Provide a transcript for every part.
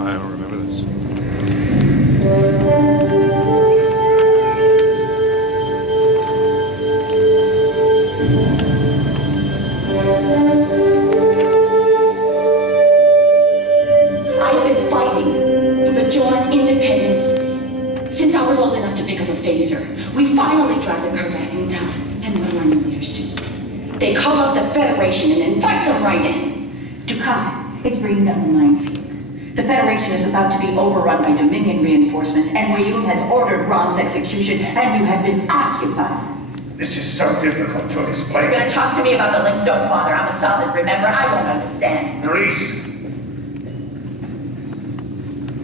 I don't remember this. I've been fighting for Bajoran independence since I was old enough to pick up a phaser. We finally drive the Cardassians out, and what do our new leaders do? They call up the Federation and invite them right in. Ducat is bringing down the minefield. The Federation is about to be overrun by Dominion reinforcements, and Weyoun has ordered Rom's execution, and you have been occupied. This is so difficult to explain. You're gonna talk to me about the link? Don't bother. I'm a solid, remember? I don't understand. Maurice!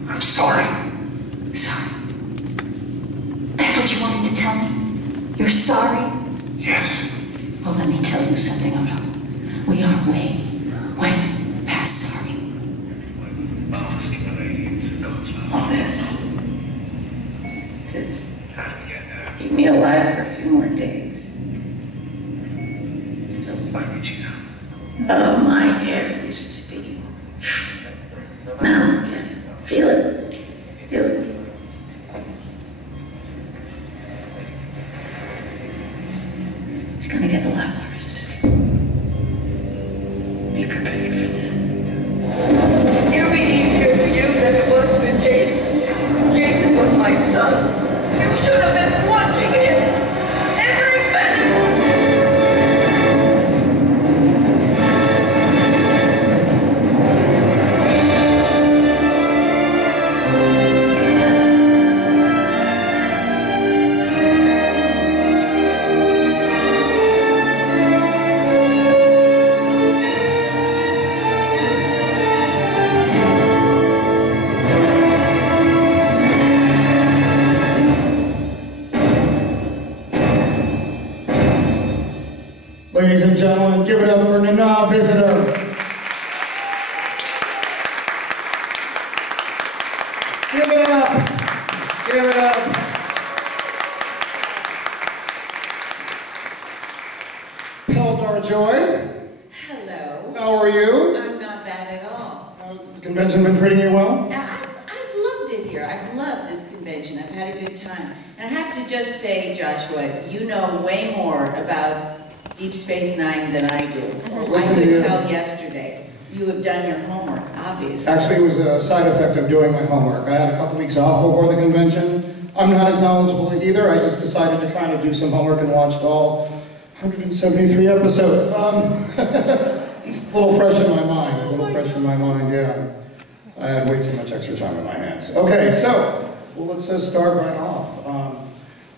I'm sorry. Sorry? That's what you wanted to tell me? You're sorry? Yes. Well, let me tell you something, Odo. We are way past sorry. All this to keep me alive for a few more days. So oh, my hair used to be. Now get it. Feel it. Feel it. It's gonna get a lot worse. Be prepared for that. It'll be easier for you than it was for Jason. Jason was my son. You should have been watching him every minute. Ladies and gentlemen, give it up for Nana Visitor. Give it up. Give it up. Peldar Joy. Hello. How are you? I'm not bad at all. How's the convention been treating you well? I've loved it here. I've loved this convention. I've had a good time. And I have to just say, Joshua, you know way more about Deep Space Nine than I do. Listen, I could tell yesterday. You have done your homework, obviously. Actually, it was a side effect of doing my homework. I had a couple weeks off before the convention. I'm not as knowledgeable either. I just decided to kind of do some homework and watched all 173 episodes. A little fresh in my mind. A little fresh in my mind, yeah. I had way too much extra time in my hands. Okay, so, well, let's start right off.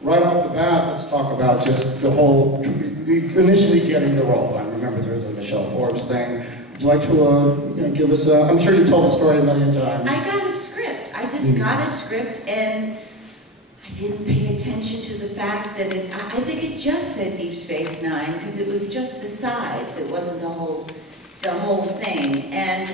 Right off the bat, let's talk about just the whole, initially getting the role. I remember there was a Michelle Forbes thing. Would you like to give us a, I'm sure you've told the story a million times. I got a script. I just got a script, and I didn't pay attention to the fact that I think it just said Deep Space Nine, because it was just the sides. It wasn't the whole thing. And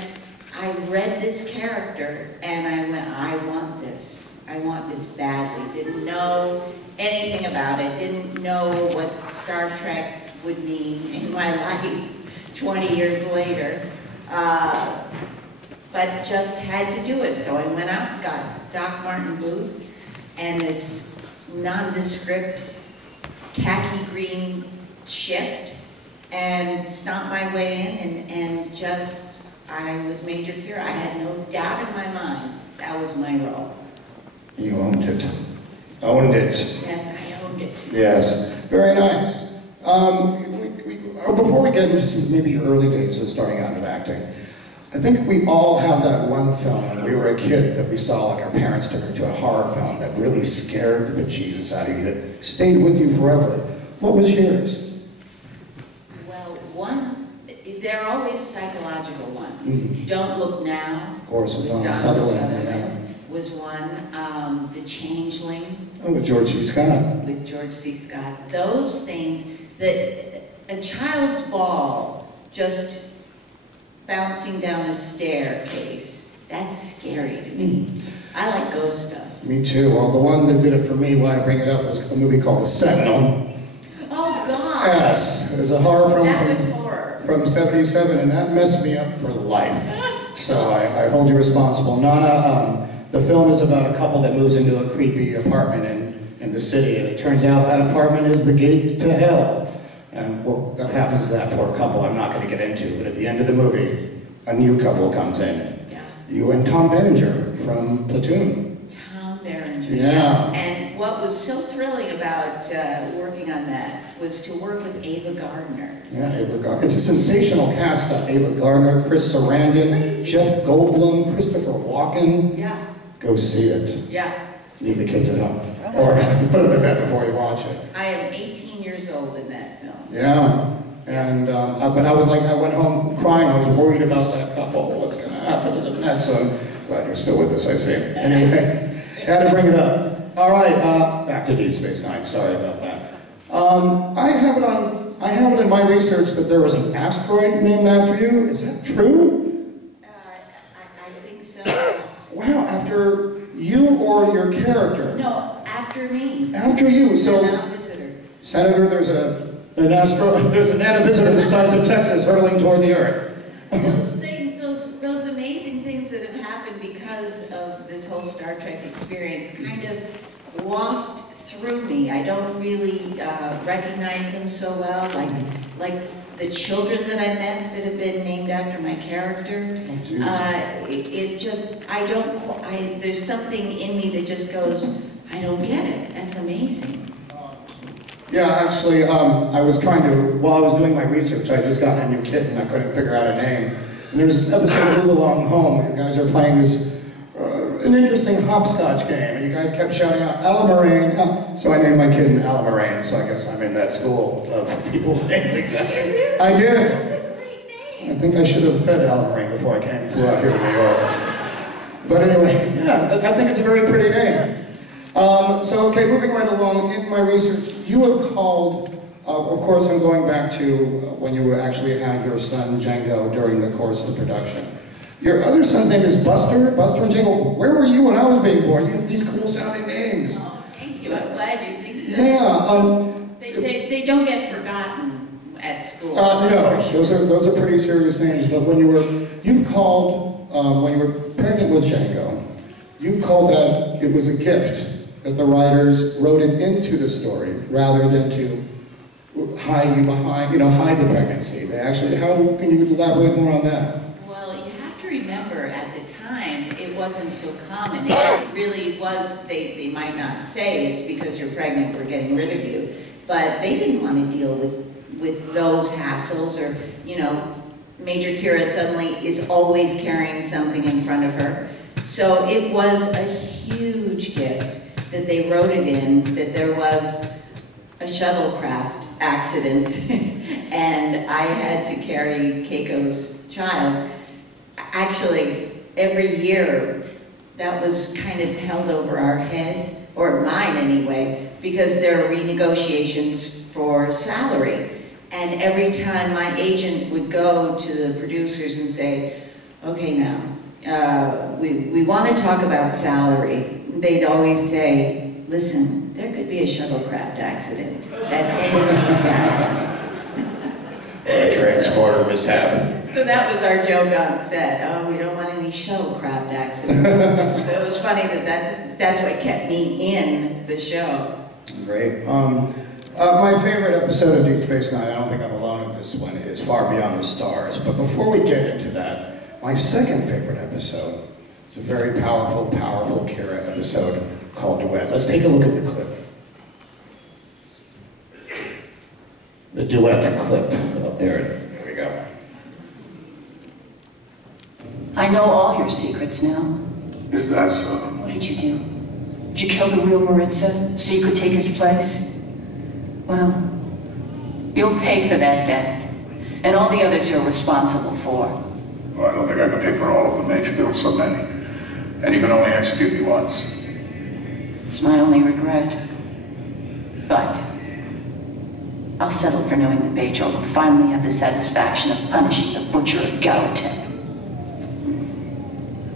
I read this character, and I went, I want this. I want this badly. Didn't know anything about it. Didn't know what Star Trek would mean in my life 20 years later. But just had to do it. So I went out, got Doc Marten boots and this nondescript khaki green shift and stomped my way in and just, I was Major Kira. I had no doubt in my mind that was my role. You owned it. Owned it. Yes, I owned it. Yes, very nice. Before we get into maybe early days of starting out in acting, I think we all have that one film when we were a kid that we saw, like our parents took us to a horror film that really scared the bejesus out of you, that stayed with you forever. What was yours? Well, there are always psychological ones. Don't Look Now. Of course, with Donald Sutherland. Yeah. Was one. The Changeling. Oh, with George C. Scott. With George C. Scott. Those things, that a child's ball just bouncing down a staircase, that's scary to me. I like ghost stuff. Me too. Well, the one that did it for me, why I bring it up, was a movie called The Sentinel. Oh, God. Yes. It was a horror film that was horror. From 77, and that messed me up for life. So I hold you responsible. Nana, the film is about a couple that moves into a creepy apartment in the city, and it turns out that apartment is the gate to hell. And what happens to that poor couple, I'm not going to get into, but at the end of the movie, a new couple comes in. Yeah. You and Tom Berenger from Platoon. Tom Berenger. Yeah. And what was so thrilling about working on that was to work with Ava Gardner. Yeah, Ava Gardner. It's a sensational cast. Ava Gardner, Chris Sarandon, Jeff Goldblum, Christopher Walken. Yeah. Go see it. Yeah. Leave the kids at home. Or put them to bed before you watch it. I am 18 years old in that film. Yeah. And, but I was like, I went home crying. I was worried about that couple. What's going to happen to them next? So I'm glad you're still with us, I see. Anyway, had to bring it up. All right, back to Deep Space Nine. Sorry about that. I have it in my research that there was an asteroid named after you. Is that true? I think so, yes. Wow, after you or your character? No, after me. After you, so... The non-visitor. Senator, there's a nanovisitor the size of Texas hurtling toward the Earth. Those things, those amazing things that have happened because of this whole Star Trek experience kind of waft through me. I don't really recognize them so well, like the children that I met that have been named after my character. It just, there's something in me that just goes, I don't get it. That's amazing. Yeah, actually, I was trying to, while I was doing my research, I just got a new kitten, I couldn't figure out a name. And there's this episode of Move Along Home, where you guys are playing this, an interesting hopscotch game, and you guys kept shouting out, Ella Moraine. So I named my kitten Ella Moraine, so I guess I'm in that school of people who name things after me. I did. That's a great name. I think I should have fed Ella Moraine before I flew out here to New York. But anyway, yeah, I think it's a very pretty name. So, okay, moving right along, in my research, you have called, of course I'm going back to when you actually had your son Django during the course of the production. Your other son's name is Buster and Django. Where were you when I was being born? You have these cool sounding names. Oh, thank you, I'm glad you think so. Yeah. They don't get forgotten at school. No, those are pretty serious names, but when you called, when you were pregnant with Django, you called that it was a gift. That the writers wrote it into the story rather than to hide you behind, hide the pregnancy. They actually, how can you elaborate more on that? Well, you have to remember at the time it wasn't so common. It really was, they might not say it's because you're pregnant, we're getting rid of you, but they didn't want to deal with those hassles or, Major Kira suddenly is always carrying something in front of her. So it was a huge gift that they wrote it in, that there was a shuttlecraft accident and I had to carry Keiko's child. Actually, every year that was kind of held over our head, or mine anyway, because there are renegotiations for salary. And every time my agent would go to the producers and say, okay now, we want to talk about salary, they'd always say, listen, there could be a shuttlecraft accident at any time. A transporter mishap. So that was our joke on set. Oh, we don't want any shuttlecraft accidents. So it was funny that that's what kept me in the show. Great. My favorite episode of Deep Space Nine, I don't think I'm alone in this one, is Far Beyond the Stars. But before we get into that, my second favorite episode is a very powerful Kira episode called Duet. Let's take a look at the clip. The duet clip up there. There we go. I know all your secrets now. Is that so? What did you do? Did you kill the real Maritza so you could take his place? Well, you'll pay for that death, and all the others you're responsible for. Well, I don't think I can pay for all of them, Major. There were so many. And you can only execute me once. It's my only regret. But I'll settle for knowing that Bajor will finally have the satisfaction of punishing the butcher of Gallatin.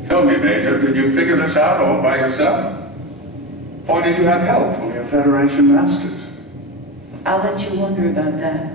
Tell me, Major, did you figure this out all by yourself? Or did you have help from your Federation masters? I'll let you wonder about that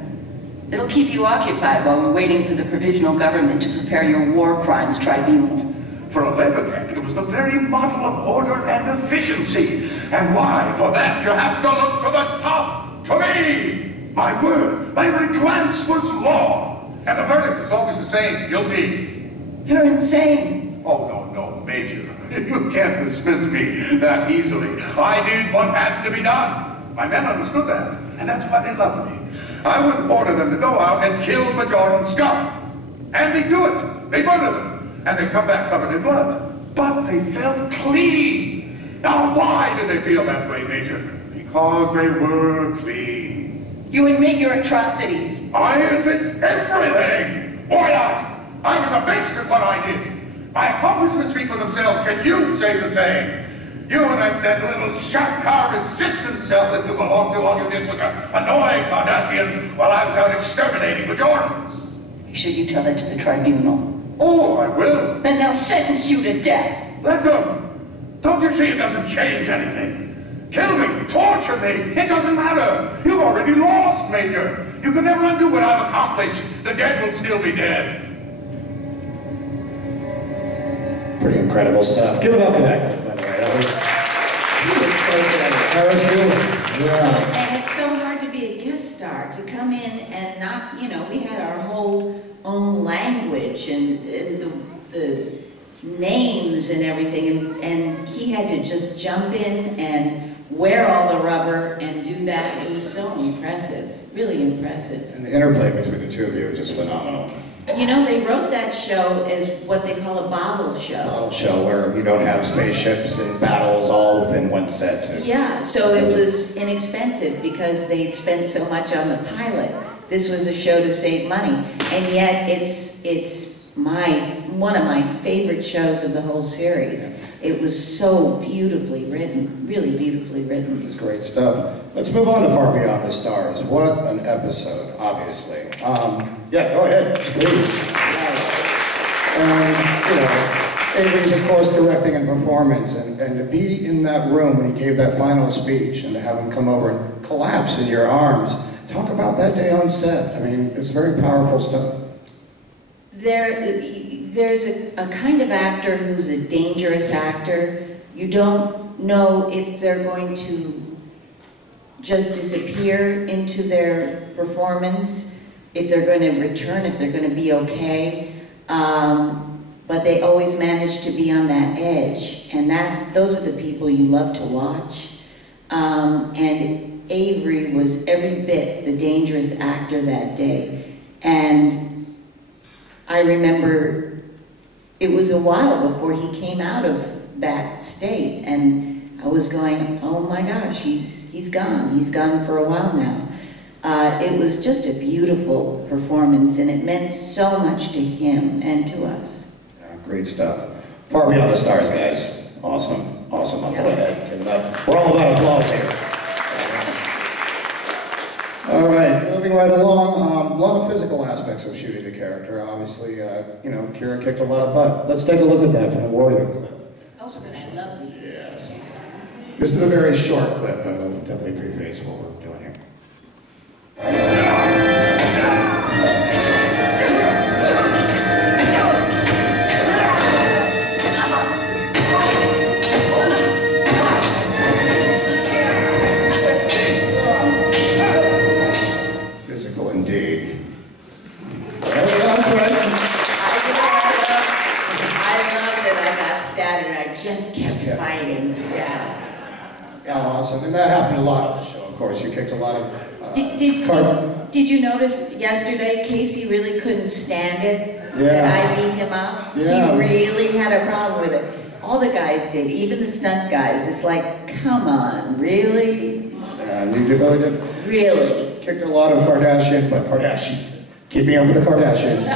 It'll keep you occupied while we're waiting for the provisional government to prepare your war crimes tribunal. For a labor camp, it was the very model of order and efficiency. And why? For that, you have to look to the top. To me, my word, my every glance was law. And the verdict was always the same, guilty. You're insane. Oh, no, Major. You can't dismiss me that easily. I did what had to be done. My men understood that, and that's why they loved me. I would order them to go out and kill Major and Scum. And they do it. They murder them. And they come back covered in blood. But they felt clean. Now, why did they feel that way, Major? Because they were clean. You admit your atrocities. I admit everything. Why not? I was amazed at what I did. My accomplishments speak for themselves. Can you say the same? You and that little shot-car resistance cell that you belonged to, all you did was annoy Cardassians while I was out exterminating Bajorans. Make sure you tell that to the tribunal. Oh, I will. Then they'll sentence you to death. Let them. Don't you see it doesn't change anything? Kill me, torture me, it doesn't matter. You've already lost, Major. You can never undo what I've accomplished. The dead will still be dead. Pretty incredible stuff. Give it up for that clip, by the way. He was so good. Paris Hill. Yeah. And it's so hard to be a guest star, to come in and not, you know, we had our whole own language and the names and everything, and he had to just jump in and wear all the rubber and do that. It was so impressive, really impressive. And the interplay between the two of you is just phenomenal. You know, they wrote that show as what they call a bottle show. Bottle show where you don't have spaceships and battles all within one set. Yeah, so it was inexpensive because they'd spent so much on the pilot. This was a show to save money, and yet it's one of my favorite shows of the whole series. It was so beautifully written, really beautifully written. It was great stuff. Let's move on to Far Beyond the Stars. What an episode, obviously. Yeah, go ahead, please. You know, Avery's, of course, directing and performance, and to be in that room when he gave that final speech and to have him come over and collapse in your arms. Talk about that day on set. I mean, it's very powerful stuff. There's a kind of actor who's a dangerous actor. You don't know if they're going to just disappear into their performance, if they're going to return, if they're going to be okay. But they always manage to be on that edge, and those are the people you love to watch. And Avery was every bit the dangerous actor that day. And I remember it was a while before he came out of that state, and I was going, oh my gosh, he's gone. He's gone for a while now. It was just a beautiful performance, and it meant so much to him and to us. Yeah, great stuff. Far Beyond the Stars, guys. Awesome, awesome. I'll go ahead. Give it up. We're all about applause here. All right, moving right along. A lot of physical aspects of shooting the character. Obviously, you know, Kira kicked a lot of butt. Let's take a look at that from the Warrior clip. Oh, I love these. Yes. This is a very short clip, but it'll definitely preface what we're doing here. Physical indeed. That's right. I loved it. I got stabbed and I just kept fighting. Yeah. Yeah, awesome. And that happened a lot on the show, of course. You kicked a lot of Did you notice yesterday Casey really couldn't stand it? Yeah. That I beat him up? Yeah. He really had a problem with it. All the guys did, even the stunt guys. It's like, come on, really? Yeah, you really did. Really? Kicked a lot of Kardashians. Keeping up with the Kardashians.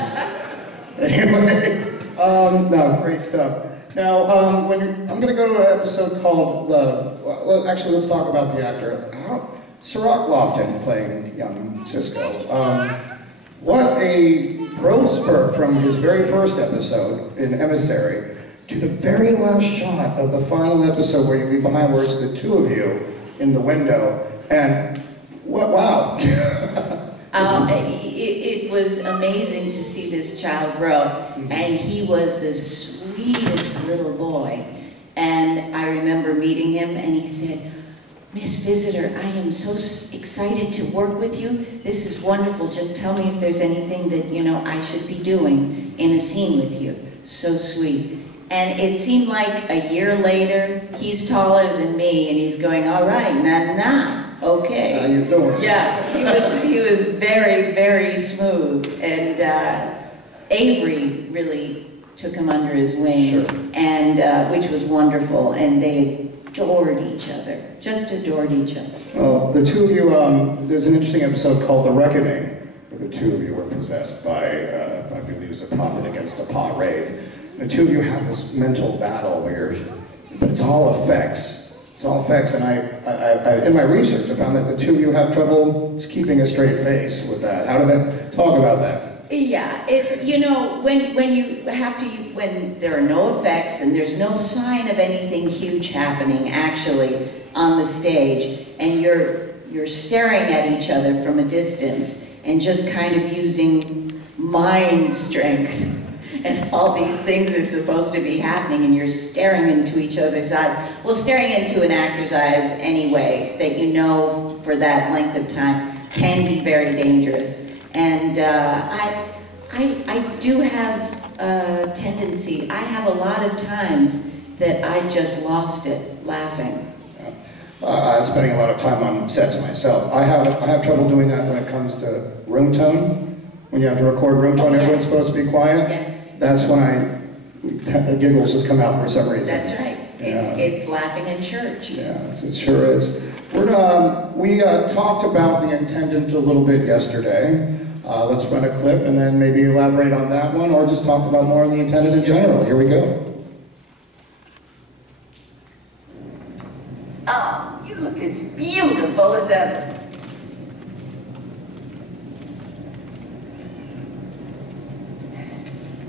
Anyway, no, great stuff. Now, I'm going to go to an episode called actually, let's talk about the actor. Sirach Lofton playing young Cisco. What a growth spurt from his very first episode in Emissary to the very last shot of the final episode where you leave behind, where it's the two of you in the window. And wow. it was amazing to see this child grow, and he was the sweetest little boy. And I remember meeting him, and he said, "Miss Visitor, I am so excited to work with you. This is wonderful. Just tell me if there's anything that, you know, I should be doing in a scene with you." So sweet. And it seemed like a year later, he's taller than me, and he's going, "All right, nah, okay." How you doing? Yeah, he was very, very smooth. And Avery really took him under his wing, Sure. and which was wonderful. And they adored each other, just adored each other. Well, the two of you, there's an interesting episode called The Reckoning, where the two of you were possessed by, I believe it was a prophet against a Pa Wraith. The two of you have this mental battle where, but it's all effects. It's all effects, and I in my research, I found that the two of you have trouble just keeping a straight face with that. How did that, talk about that? Yeah, it's, you know, when you have to, when there are no effects and there's no sign of anything huge happening actually on the stage, and you're staring at each other from a distance and just kind of using mind strength, and all these things are supposed to be happening, and you're staring into each other's eyes. Well, staring into an actor's eyes anyway, that you know for that length of time, can be very dangerous. And I do have a tendency, I have a lot of times that I just lost it laughing. Spending a lot of time on sets myself. I have trouble doing that when it comes to room tone. When you have to record room tone, everyone's supposed to be quiet. Yes. That's when the giggles just come out for some reason. That's right. It's laughing in church. Yes, it sure is. We talked about the intendant a little bit yesterday. Let's run a clip and then maybe elaborate on that one, or just talk about more on the intendant in general. Here we go. Oh, you look as beautiful as ever.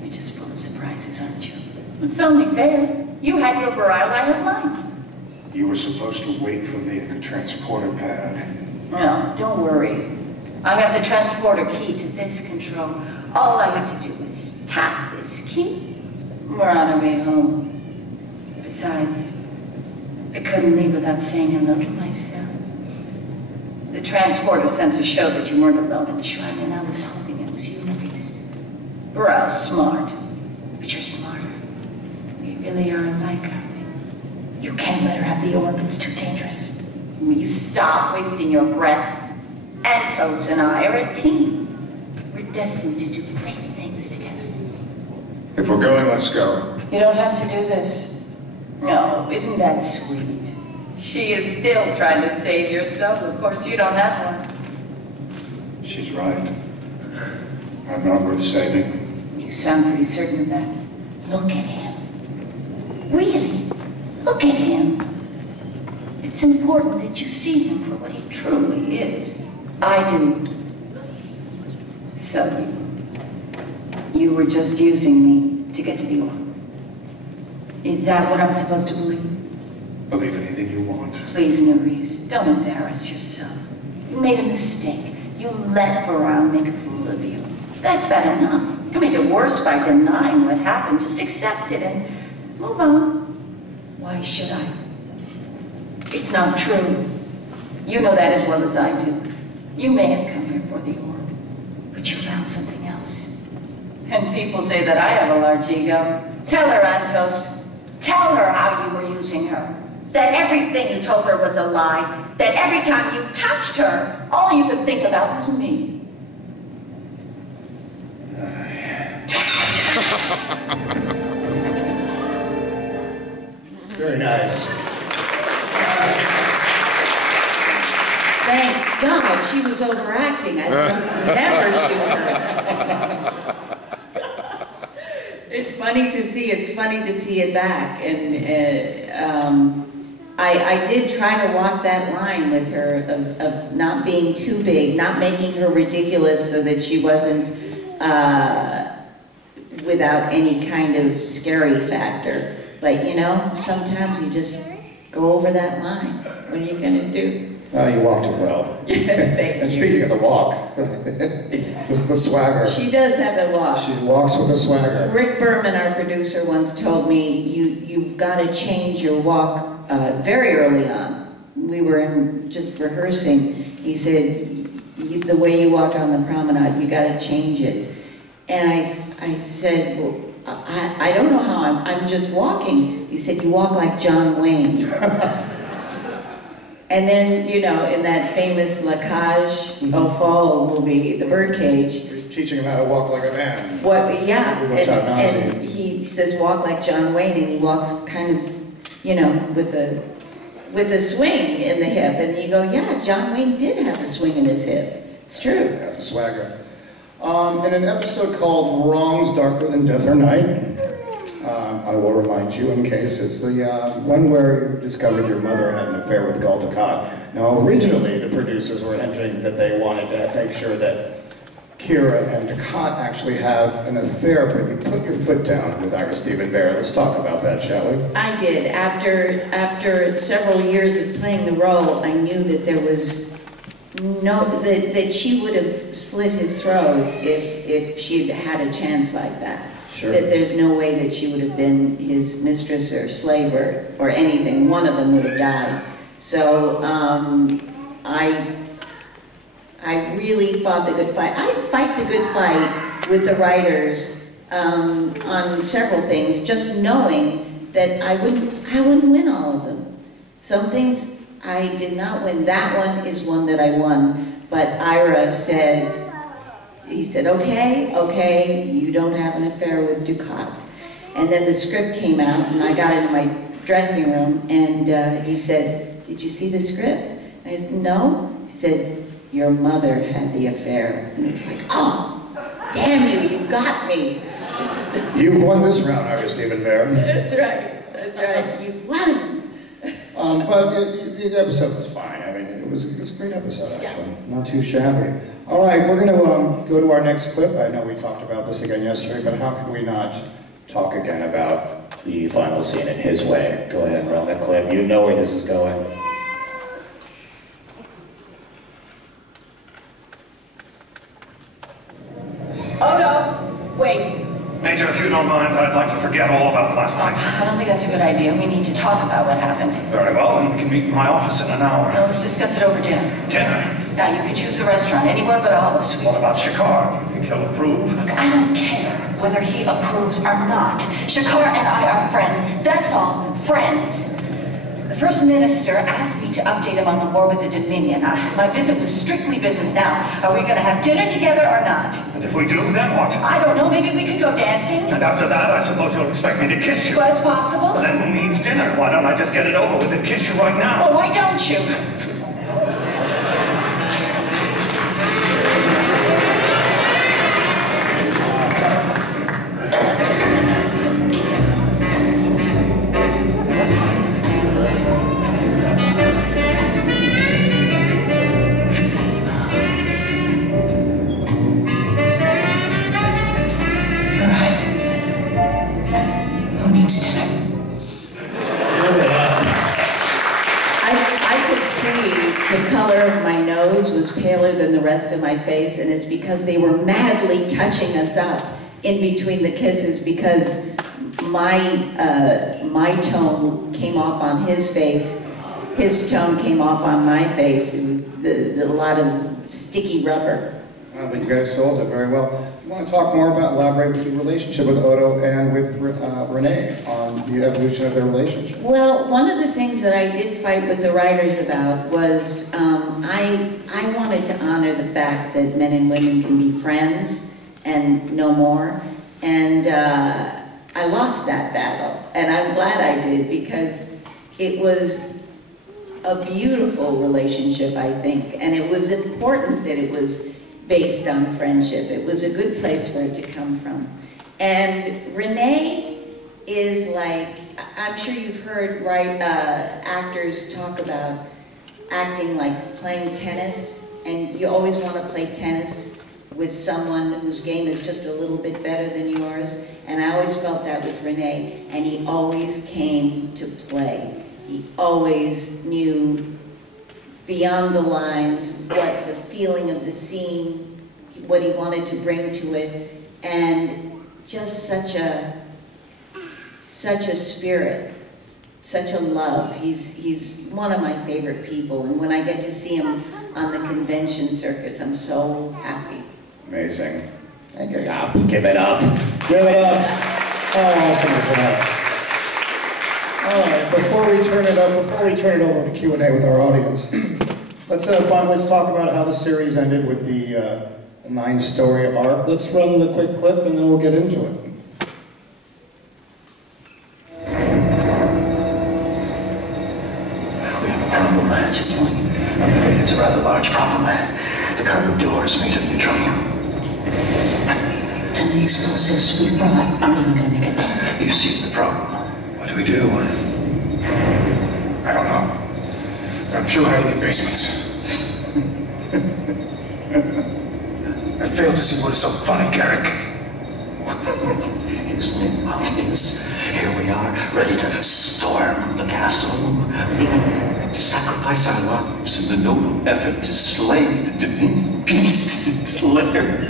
You're just full of surprises, aren't you? It's only fair. You had your bridal, I had mine. You were supposed to wait for me at the transporter pad. No, don't worry. I have the transporter key to this control. All I have to do is tap this key. We're on our way home. Besides, I couldn't leave without saying hello to myself. The transporter sensor showed that you weren't alone in the shrine, and I was hoping it was you, Maurice. Burrell's smart, but you're smarter. We really are alike, aren't we? You can't let her have the orb, it's too dangerous. Will you stop wasting your breath? Antos and I are a team. We're destined to do great things together. If we're going, let's go. You don't have to do this. No, isn't that sweet? She is still trying to save your soul. Of course, you don't have one. She's right. I'm not worth saving. You sound pretty certain of that. Look at him. Really, look at him. It's important that you see him for what he truly is. I do. So, you were just using me to get to the orb. Is that what I'm supposed to believe? Believe anything you want. Please, Maurice, don't embarrass yourself. You made a mistake. You let Burrell make a fool of you. That's bad enough. You can make it worse by denying what happened. Just accept it and move on. Why should I? It's not true. You know that as well as I do. You may have come here for the orb, but you found something else. And people say that I have a large ego. Tell her, Antos. Tell her how you were using her. That everything you told her was a lie. That every time you touched her, all you could think about was me. Very nice. Thank God she was overacting. I would never shoot her. It's funny to see. It's funny to see it back. And I did try to walk that line with her of not being too big, not making her ridiculous so that she wasn't without any kind of scary factor. But you know, sometimes you just go over that line. What are you gonna do? You walked it well. Thank And you. speaking of the walk, the swagger. She does have that walk. She walks with a swagger. Rick Berman, our producer, once told me, you've got to change your walk very early on. We were just rehearsing. He said, the way you walk on the promenade, you got to change it. And I said, well, I don't know how, I'm just walking. He said, you walk like John Wayne. And then, you know, in that famous La Cage aux Folles movie, The Birdcage. He's teaching him how to walk like a man. What? Yeah, And and he says walk like John Wayne, and he walks kind of, you know, with a swing in the hip, and you go, yeah, John Wayne did have a swing in his hip. It's true. Yeah, the swagger. In an episode called Wrongs Darker Than Death or Night, I will remind you in case it's the one where you discovered your mother had an affair with Gul Dukat. Now, originally, the producers were hinting that they wanted to make sure that Kira and Dukat actually have an affair, but you put your foot down with Ira Stephen Bear. Let's talk about that, shall we? I did. After several years of playing the role, I knew that there was that she would have slit his throat if she'd had a chance like that. Sure. That there's no way that she would have been his mistress or slave or anything. One of them would have died. So I really fought the good fight. I'd fight the good fight with the writers on several things, just knowing that I wouldn't win all of them. Some things I did not win. That one is one that I won. But Ira said, he said, okay, you don't have an affair with Dukat. And then the script came out, and I got into my dressing room, and he said, did you see the script? I said, no. He said, your mother had the affair. And it was like, oh, damn you, you got me. You've won this round, Ira Stephen Bear. That's right, you won. But the episode was fine. I mean, it was a great episode, actually. Yeah. Not too shabby. All right, we're going to go to our next clip. I know we talked about this again yesterday, but how can we not talk again about the final scene in His Way? Go ahead and run the clip. You know where this is going. Oh no, wait. Major, if you don't mind, I'd like to forget all about last night. I don't think that's a good idea. We need to talk about what happened. Very well, then we can meet in my office in an hour. Well, let's discuss it over dinner. Dinner? Now, you can choose a restaurant, anywhere but a hollow suite. What about Shakar? You think he'll approve? Look, I don't care whether he approves or not. Shakar and I are friends. That's all. Friends. The First Minister asked me to update him on the war with the Dominion. My visit was strictly business now. Are we going to have dinner together or not? And if we do, then what? I don't know. Maybe we could go dancing. And after that, I suppose you'll expect me to kiss you. Well, it's possible. Well, then who needs dinner? Why don't I just get it over with and kiss you right now? Well, why don't you? Was paler than the rest of my face, and it's because they were madly touching us up in between the kisses, because my tone came off on his face, his tone came off on my face. It was a lot of sticky rubber. But you guys sold it very well. You want to talk more about, elaborate with the relationship with Odo and with Renee on the evolution of their relationship? Well, one of the things that I did fight with the writers about was I wanted to honor the fact that men and women can be friends and no more. And I lost that battle, and I'm glad I did, because it was a beautiful relationship, I think, and it was important that it was based on friendship. It was a good place for it to come from. And Renee is like, I'm sure you've heard actors talk about acting like playing tennis, and you always want to play tennis with someone whose game is just a little bit better than yours. And I always felt that with Renee, and he always came to play. He always knew beyond the lines, what the feeling of the scene, what he wanted to bring to it, and just such a spirit, such a love. He's one of my favorite people, and when I get to see him on the convention circuits, I'm so happy. Amazing. Thank you. Give it up. Give it up. How awesome is that? All right, before we turn it over to Q&A with our audience, let's talk about how the series ended with the 9-story arc. Let's run the quick clip and then we'll get into it. Just one. I'm afraid it's a rather large problem. The cargo door is made of neutronium. And the explosives we brought aren't even gonna make it. You see the problem. What do we do? I don't know. I'm through hiding in basements. I fail to see what is so funny, Garrick. Isn't it obvious? Here we are, ready to storm the castle. To sacrifice our lives in the noble effort to slay the divine beast in its lair.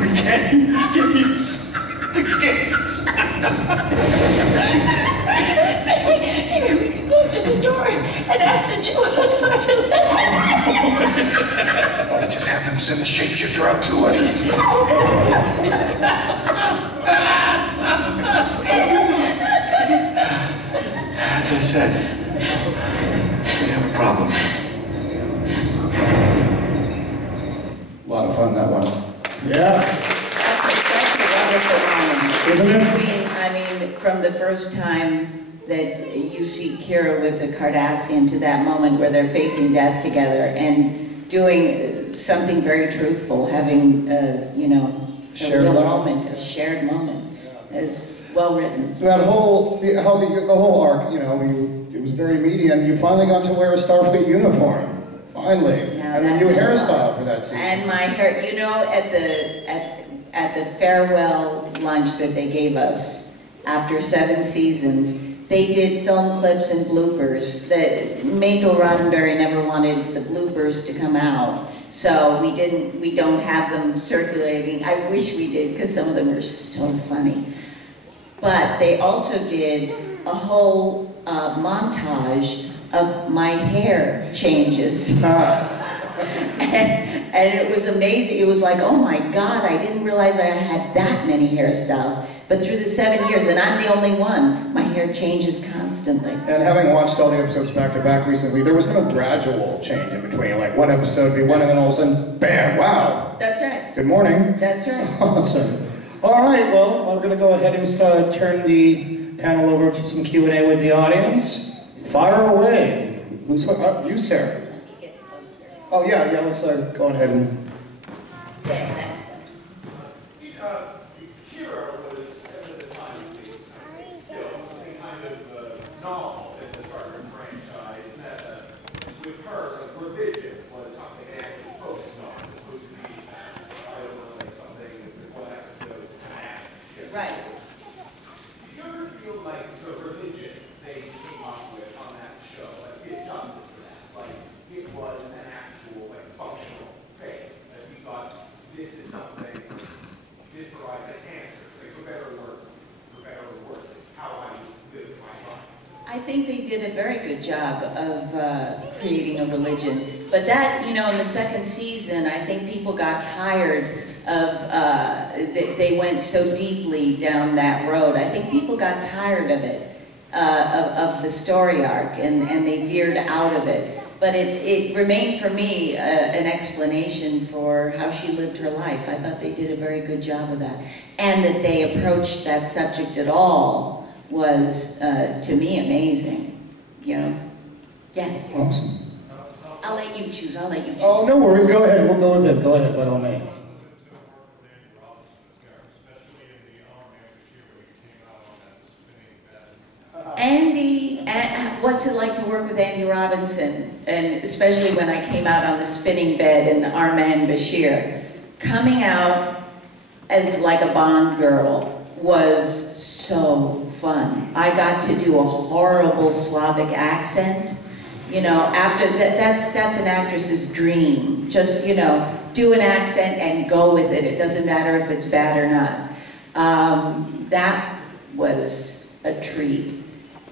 We can't get inside the gates. Maybe we could go up to the door and ask the Jew how to let us. Just have them send the shapeshifter out to us. As I said, we have a problem. A lot of fun, that one. Yeah. That's a wonderful moment. Isn't it? I mean, from the first time that you see Kira with a Cardassian to that moment where they're facing death together and doing something very truthful, having, you know, a shared real love. moment, a shared moment. It's well written. So that whole, the whole arc, you know, it was very meaty, and you finally got to wear a Starfleet uniform. Finally. Now And a new hairstyle for that season. And my hair, you know, at the farewell lunch that they gave us after 7 seasons, they did film clips and bloopers. Majel Roddenberry never wanted the bloopers to come out, so we don't have them circulating. I wish we did, because some of them are so funny. But they also did a whole montage of my hair changes. And it was amazing. It was like, oh my God, I didn't realize I had that many hairstyles. But through the 7 years, and I'm the only one, my hair changes constantly. And having watched all the episodes back to back recently, there was no gradual change in between. Like one episode would be one, and then all of a sudden, bam, wow. That's right. Good morning. That's right. Awesome. All right, well, I'm going to go ahead and turn the panel over to some Q&A with the audience. Fire away. Who's you, Sarah? Let me get closer. Oh, yeah, let's go ahead and... There, that's good. Kira was, at the time at least, still something kind of novel in the Star Trek franchise, and that with her, religion was something they actually focused on, as opposed to be, I don't know, like something with one episode of action. Right. Do you ever feel like the religion they came up with on that show, like, did justice to that? Like, it was an actual, like, functional faith, that we thought, this is something, this provides an answer, like, for better or worse, how I live my life. I think they did a very good job of creating a religion. But that, you know, in the 2nd season, I think people got tired of, they went so deeply down that road. I think people got tired of it, of the story arc, and they veered out of it. But it remained for me an explanation for how she lived her life. I thought they did a very good job of that. And that they approached that subject at all was, to me, amazing. You know? Yes. Awesome. I'll let you choose. I'll let you choose. Oh, no worries. Go ahead. We'll go with it. Go ahead, by all means. Andy, what's it like to work with Andy Robinson? And especially when I came out on the spinning bed in Armand Bashir. Coming out as like a Bond girl was so fun. I got to do a horrible Slavic accent, You know, after that, that's an actress's dream. Just, you know, do an accent and go with it. It doesn't matter if it's bad or not. That was a treat.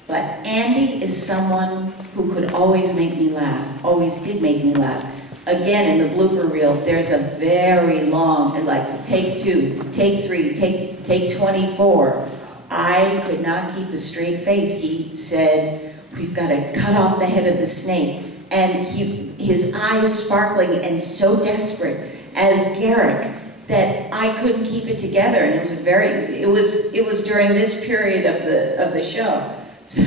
But Andy is someone who could always make me laugh, always did make me laugh. Again, in the blooper reel, there's a very long, like take 2, take 3, take 24. I could not keep a straight face. He said, we've got to cut off the head of the snake. And his eyes sparkling and so desperate as Garrick that I couldn't keep it together. And it was during this period of the show. So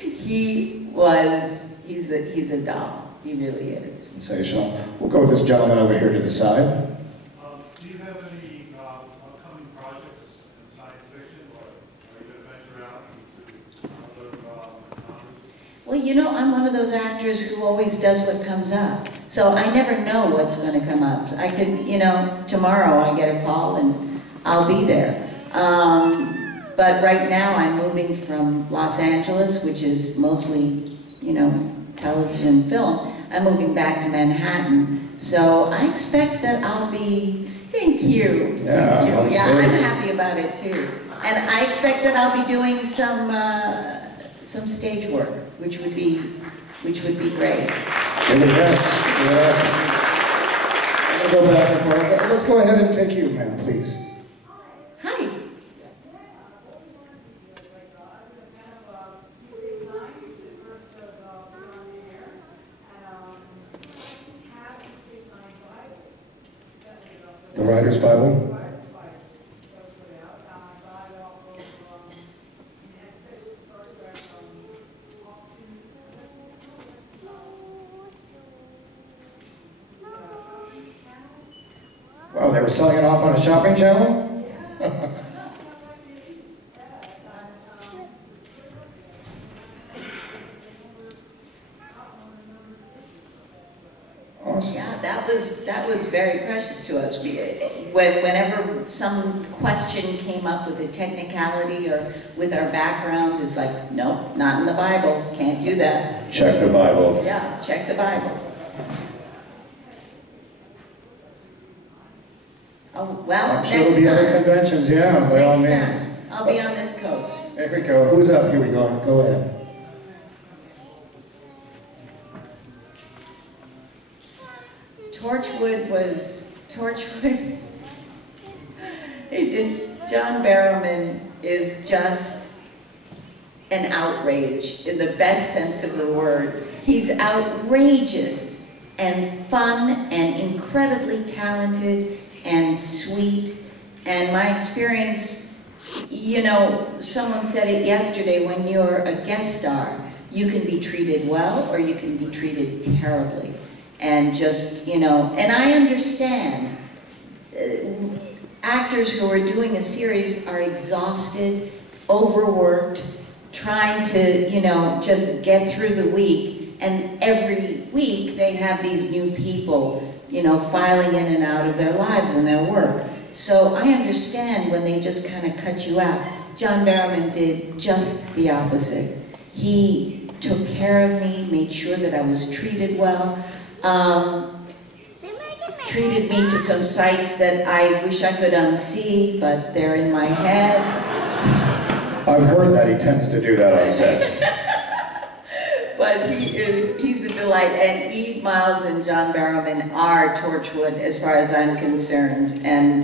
he's a doll. He really is. Sensational. We'll go with this gentleman over here to the side. Do you have any upcoming projects in science fiction, or are you going to venture out into other genres? Well, you know, I'm one of those actors who always does what comes up. So I never know what's going to come up. I could, you know, tomorrow I get a call and I'll be there. But right now I'm moving from Los Angeles, which is mostly, you know, television, film. I'm moving back to Manhattan. So I expect that I'll be, thank you. Yeah, thank you. Yeah, stage. I'm happy about it too. And I expect that I'll be doing some stage work, which would be great. Yes. We'll go back and forth. Let's go ahead and take you, ma'am, please. Hi. The Writer's Bible. Wow, they were selling it off on a shopping channel? Awesome. Yeah, that was very precious to us. Whenever some question came up with a technicality or with our backgrounds, it's like, nope, not in the Bible, can't do that. Check the Bible. Yeah, check the Bible. Oh, well, I'm sure next there'll be other time. conventions, yeah, by all Next means. time. I'll be on this coast. There we go. Who's up? Here we go. Go ahead. Torchwood. John Barrowman is just an outrage in the best sense of the word. He's outrageous and fun and incredibly talented and sweet. And my experience, you know, someone said it yesterday, when you're a guest star, you can be treated well or you can be treated terribly. And just, you know, and I understand actors who are doing a series are exhausted, overworked, trying to, you know, just get through the week. And every week they have these new people, you know, filing in and out of their lives and their work. So I understand when they just kind of cut you out. John Barrowman did just the opposite. He took care of me, made sure that I was treated well. Treated me to some sights that I wish I could unsee, but they're in my head. I've heard that he tends to do that on set. But he's a delight, and Eve Miles and John Barrowman are Torchwood as far as I'm concerned, and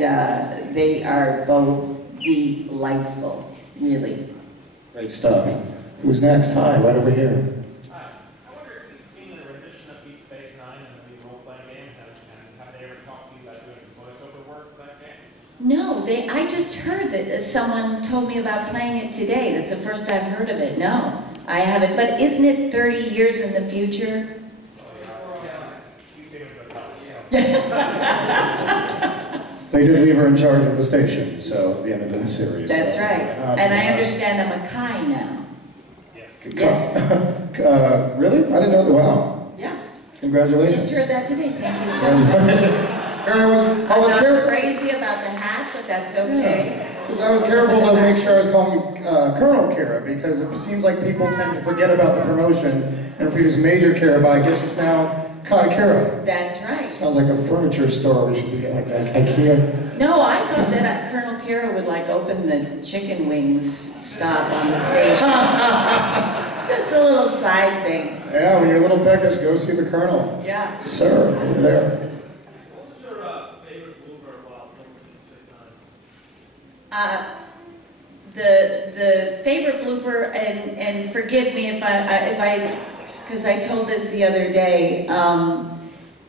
they are both delightful, really. Great stuff. Who's next? Hi, right over here. No, I just heard that someone told me about playing it today. That's the first I've heard of it. No, I haven't. But isn't it 30 years in the future? They did leave her in charge of the station, so at the end of the series. That's so, right. And I understand I'm a Kai now. Yes. Really? I didn't know that. Wow. Yeah. Congratulations. Just heard that today. Thank you so much. I was I'm not crazy about the hat, but that's okay. Because I was careful to make sure I was calling you Colonel Kara, because it seems like people tend to forget about the promotion and refer to as Major Kara, but I guess it's now Kai Kara. That's right. Sounds like a furniture store. We should be like IKEA. No, I thought that Colonel Kara would like open the chicken wings stop on the station. Just a little side thing. Yeah, when you're little Peckish, go see the Colonel. Yeah. Sir, over there. What was your favorite blooper while filming The favorite blooper, and forgive me if I, because I told this the other day.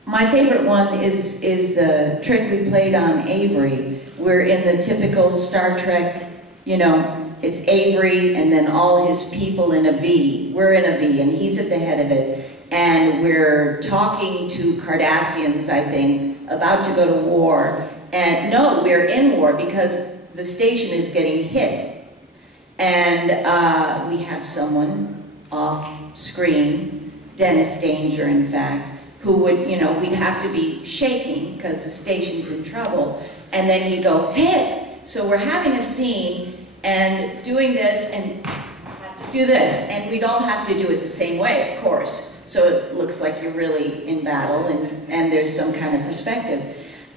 My favorite one is the trick we played on Avery. We're in the typical Star Trek, you know, it's Avery and then all his people in a V. We're in a V and he's at the head of it. And we're talking to Cardassians, I think, about to go to war. And no, we're in war because the station is getting hit. And we have someone off screen, Dennis Danger in fact, who would, you know, we'd have to be shaking because the station's in trouble. And then he'd go, hit! So we're having a scene and doing this and do this. And we'd all have to do it the same way, of course. So it looks like you're really in battle and there's some kind of perspective.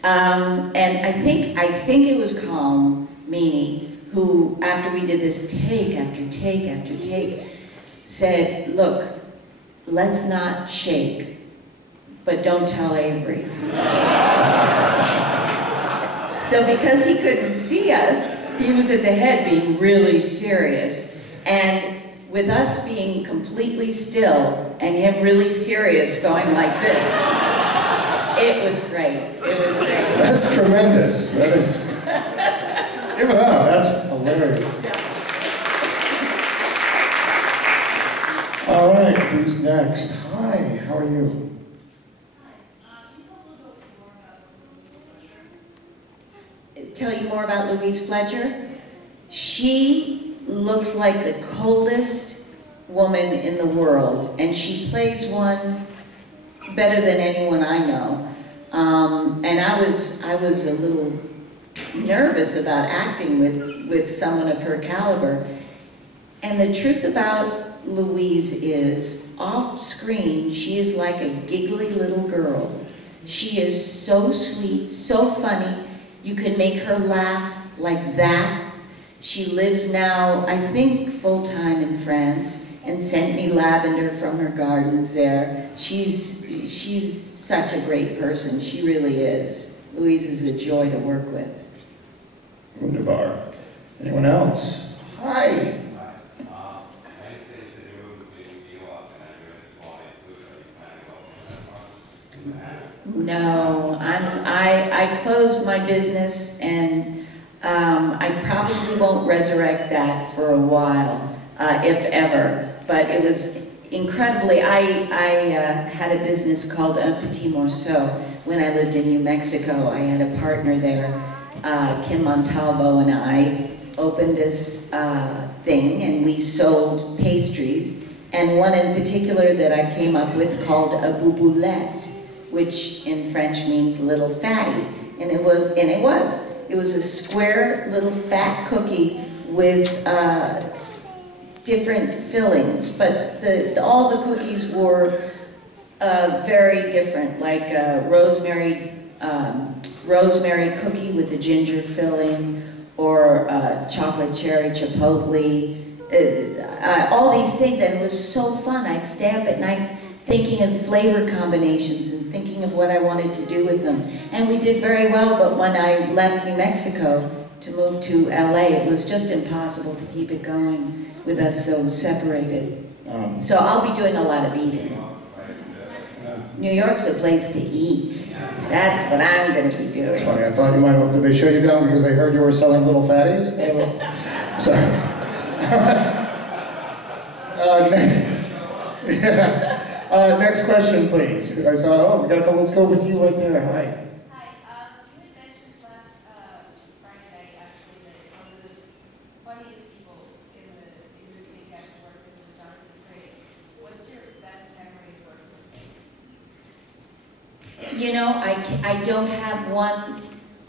And I think it was Calm Meany who, after we did this take after take after take, said, look, let's not shake, but don't tell Avery. So because he couldn't see us, he was at the head being really serious. And with us being completely still and him really serious going like this, it was great. It was great. That's tremendous. That is... Give it up. That's hilarious. All right, who's next? Hi, how are you? Tell you more about Louise Fletcher? She looks like the coldest woman in the world, and she plays one better than anyone I know. And I was a little nervous about acting with someone of her caliber. And the truth about Louise is, off screen, she is like a giggly little girl. She is so sweet, so funny. You can make her laugh like that. She lives now, I think, full-time in France and sent me lavender from her gardens there. She's such a great person. She really is. Louise is a joy to work with. Wunderbar. Anyone else? Hi. No, I closed my business and I probably won't resurrect that for a while, if ever. But it was incredibly, I had a business called Un Petit Morceau. When I lived in New Mexico, I had a partner there, Kim Montalvo, and I opened this thing and we sold pastries. And one in particular that I came up with called a bouboulette, which in French means little fatty. And it was a square little fat cookie with different fillings, but all the cookies were very different, like a rosemary cookie with a ginger filling, or chocolate cherry chipotle, all these things, and it was so fun. I'd stay up at night thinking of flavor combinations and thinking of what I wanted to do with them. And we did very well, but when I left New Mexico to move to LA, it was just impossible to keep it going with us so separated. So I'll be doing a lot of eating. New York's a place to eat. That's what I'm going to be doing. It's funny, I thought you might have, did they shut you down because they heard you were selling little fatties? Sorry. Next question, please. I saw, we got a couple, let's go with you right there. Hi. Hi, you had mentioned last Friday, actually, that one of the funniest people in the industry you have to work with was Jonathan Frakes. What's your best memory of working with him? You know, I don't have one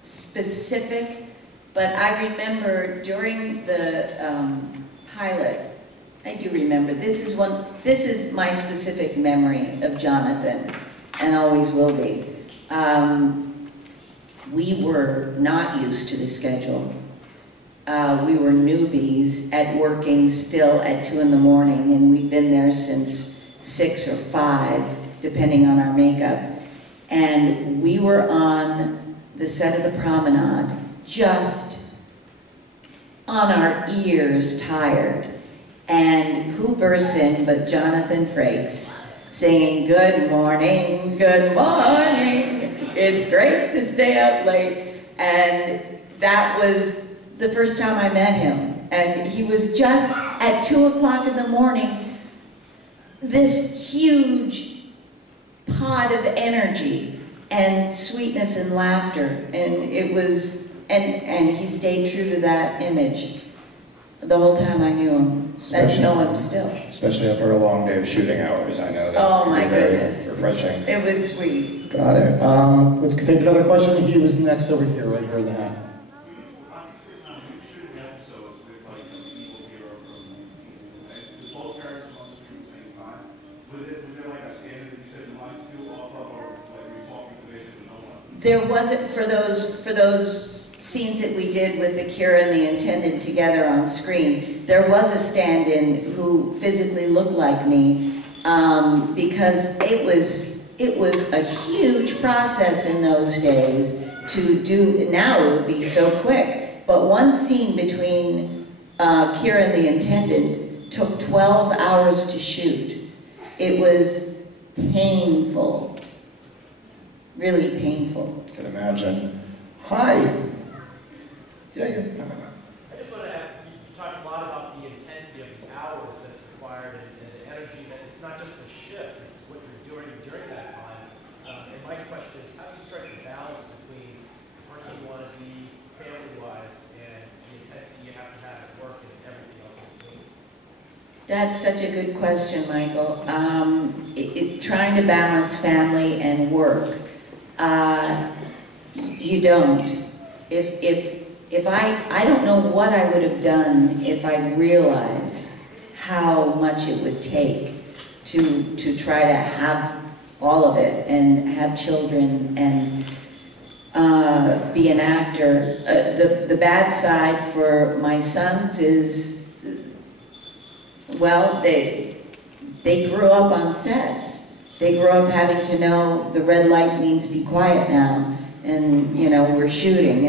specific, but I remember during the pilot, I do remember. This is my specific memory of Jonathan, and always will be. We were not used to the schedule. We were newbies at working still at 2 in the morning, and we'd been there since 6 or 5, depending on our makeup. And we were on the set of The Promenade, just on our ears tired. And who bursts in but Jonathan Frakes, singing, "Good morning, good morning, it's great to stay up late." And that was the first time I met him. And he was just at 2 o'clock in the morning, this huge pot of energy and sweetness and laughter. And it was, and he stayed true to that image the whole time I knew him. I know him still. Especially after a long day of shooting hours, I know that. Oh my can be very goodness. refreshing. It was sweet. Got it. Let's take another question. He was next over here, right here in the hat. There wasn't, for those scenes that we did with the Kira and the attendant together on screen, there was a stand-in who physically looked like me, because it was a huge process in those days to do. Now it would be so quick, but one scene between Kira and the attendant took 12 hours to shoot. It was painful. Really painful. I can imagine. Hi. Yeah. I just want to ask, you talked a lot about the intensity of the hours that's required and the energy that it's not just the shift, it's what you're doing during that time. And my question is, how do you strike the balance between the person you want to be family-wise and the intensity you have to have at work and everything else in between? That's such a good question, Michael. Trying to balance family and work. You don't. If I don't know what I would have done if I realized how much it would take to try to have all of it and have children and be an actor. The bad side for my sons is, well, they grew up on sets. They grew up having to know the red light means be quiet now, and you know we're shooting,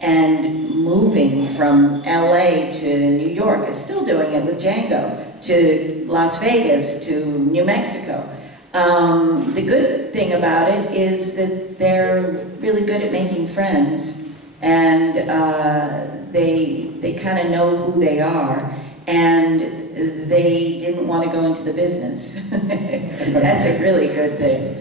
and moving from LA to New York. Is still doing it with Django, to Las Vegas, to New Mexico. The good thing about it is that they're really good at making friends, and they kind of know who they are, and they didn't want to go into the business. That's a really good thing.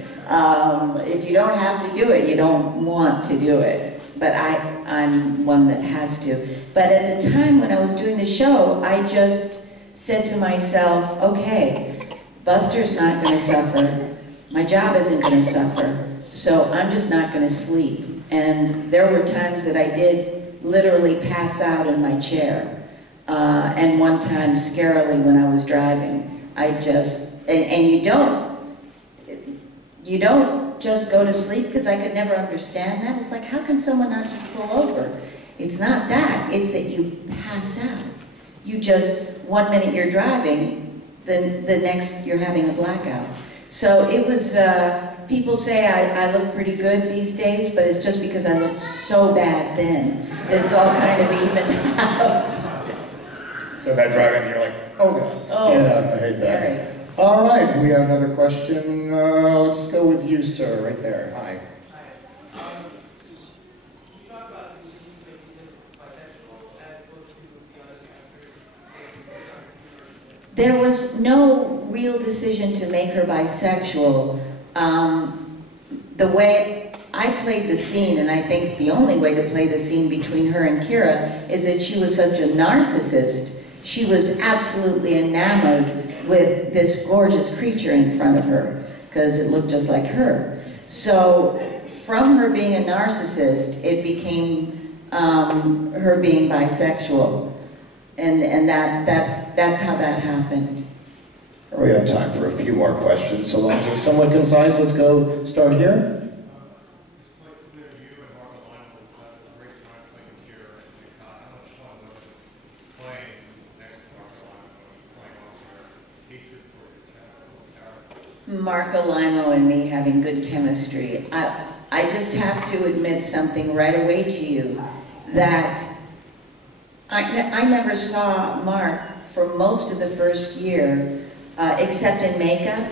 If you don't have to do it, you don't want to do it. But I'm one that has to. But at the time when I was doing the show, I just said to myself, okay, Buster's not going to suffer. My job isn't going to suffer. So I'm just not going to sleep. And there were times that I did literally pass out in my chair. And one time, scarily, when I was driving, I just, and you don't just go to sleep, because I could never understand that. It's like, how can someone not just pull over? It's not that, it's that you pass out. You just, 1 minute you're driving, the next you're having a blackout. So it was, people say I look pretty good these days, but it's just because I looked so bad then, that it's all kind of evened out. So that driving, you're like, oh god. Oh, yeah, I hate that. scary. All right, we have another question. Let's go with you, sir, right there. Hi. There was no real decision to make her bisexual. The way I played the scene, and I think the only way to play the scene between her and Kira, is that she was such a narcissist. She was absolutely enamored with this gorgeous creature in front of her, because it looked just like her. So from her being a narcissist, it became her being bisexual. And that's how that happened. We have time for a few more questions, so long as they're somewhat concise. Let's go start here. Marco Limo and me having good chemistry. I just have to admit something right away to you, that I never saw Mark for most of the first year, except in makeup,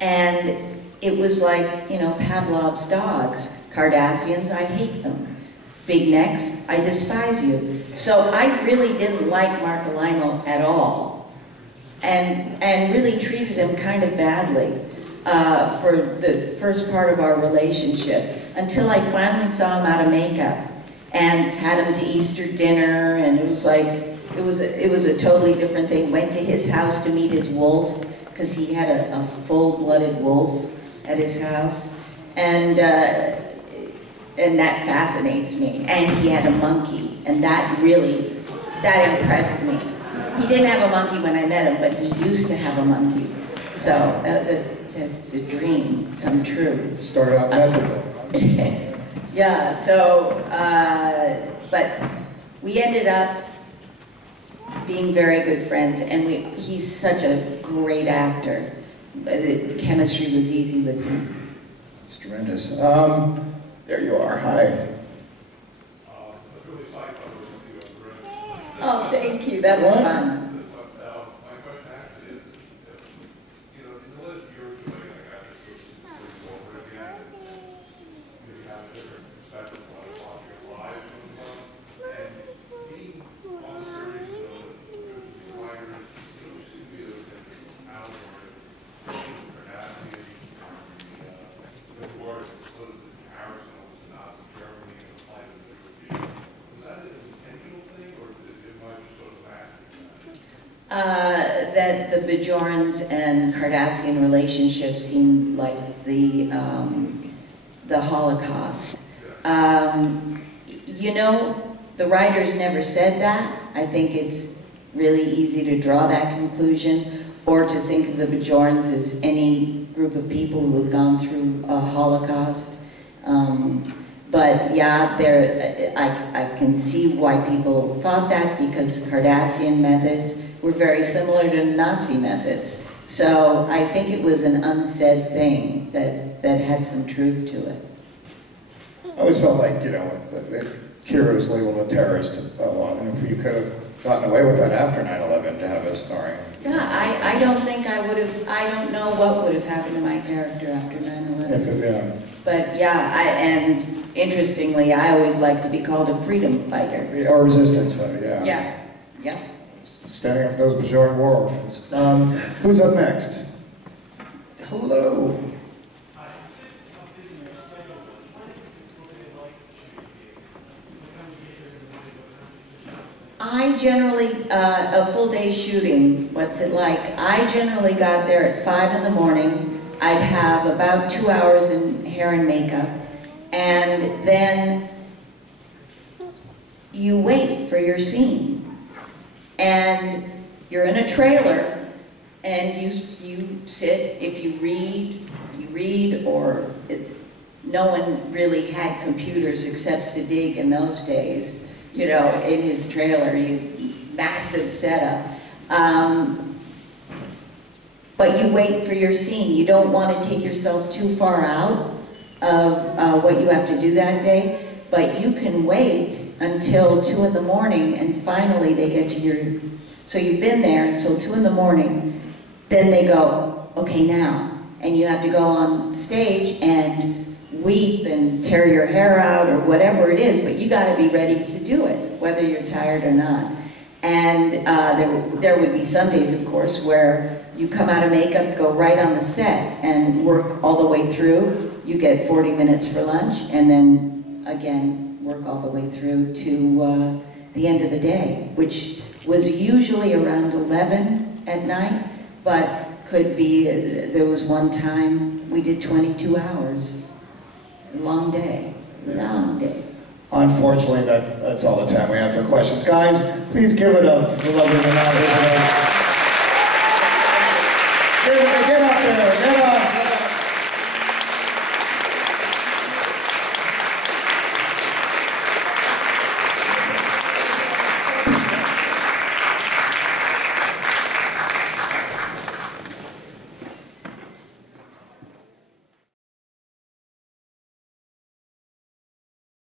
and it was like, you know, Pavlov's dogs. Cardassians, I hate them. Big necks, I despise you. So I really didn't like Marco Limo at all, and really treated him kind of badly for the first part of our relationship, until I finally saw him out of makeup and had him to Easter dinner, and it was like, it was a totally different thing. Went to his house to meet his wolf, because he had a full-blooded wolf at his house, and that fascinates me. And he had a monkey, and that impressed me. He didn't have a monkey when I met him, but he used to have a monkey. So that's a dream come true. Start out method. Yeah, so, but we ended up being very good friends, and he's such a great actor. The chemistry was easy with him. It's tremendous. There you are. Hi. Oh, thank you. That was fun. That the Bajorans and Cardassian relationship seemed like the Holocaust. You know, the writers never said that. I think it's really easy to draw that conclusion, or to think of the Bajorans as any group of people who have gone through a Holocaust. But yeah, I can see why people thought that, because Cardassian methods were very similar to Nazi methods. So I think it was an unsaid thing that had some truth to it. I always felt like, you know, Kira was labeled a terrorist a lot, and if you could have gotten away with that after 9/11 to have us starring. Yeah, I don't think I would have, I don't know what would have happened to my character after 9/11. Yeah. But yeah, and interestingly, I always like to be called a freedom fighter. Or resistance fighter, yeah. Yeah, yeah. Standing up for those Bajoran war orphans. Who's up next? Hello. I generally, a full day shooting, what's it like? I generally got there at 5 in the morning. I'd have about 2 hours in hair and makeup, and then you wait for your scene. And you're in a trailer, and you sit, if you read, or no one really had computers except Siddig in those days, you know, in his trailer, massive setup. But you wait for your scene. You don't want to take yourself too far out of what you have to do that day, but you can wait until 2 in the morning, and finally they get to your, so you've been there until 2 in the morning, then they go, okay, now. And you have to go on stage and weep and tear your hair out or whatever it is, but you got to be ready to do it, whether you're tired or not. And there would be some days, of course, where you come out of makeup, go right on the set and work all the way through. You get 40 minutes for lunch, and then again, work all the way through to the end of the day, which was usually around 11 at night, but could be, there was one time we did 22 hours. It's a long day, long day. Unfortunately, that's all the time we have for questions. Guys, please give it up for lovely Renata here today.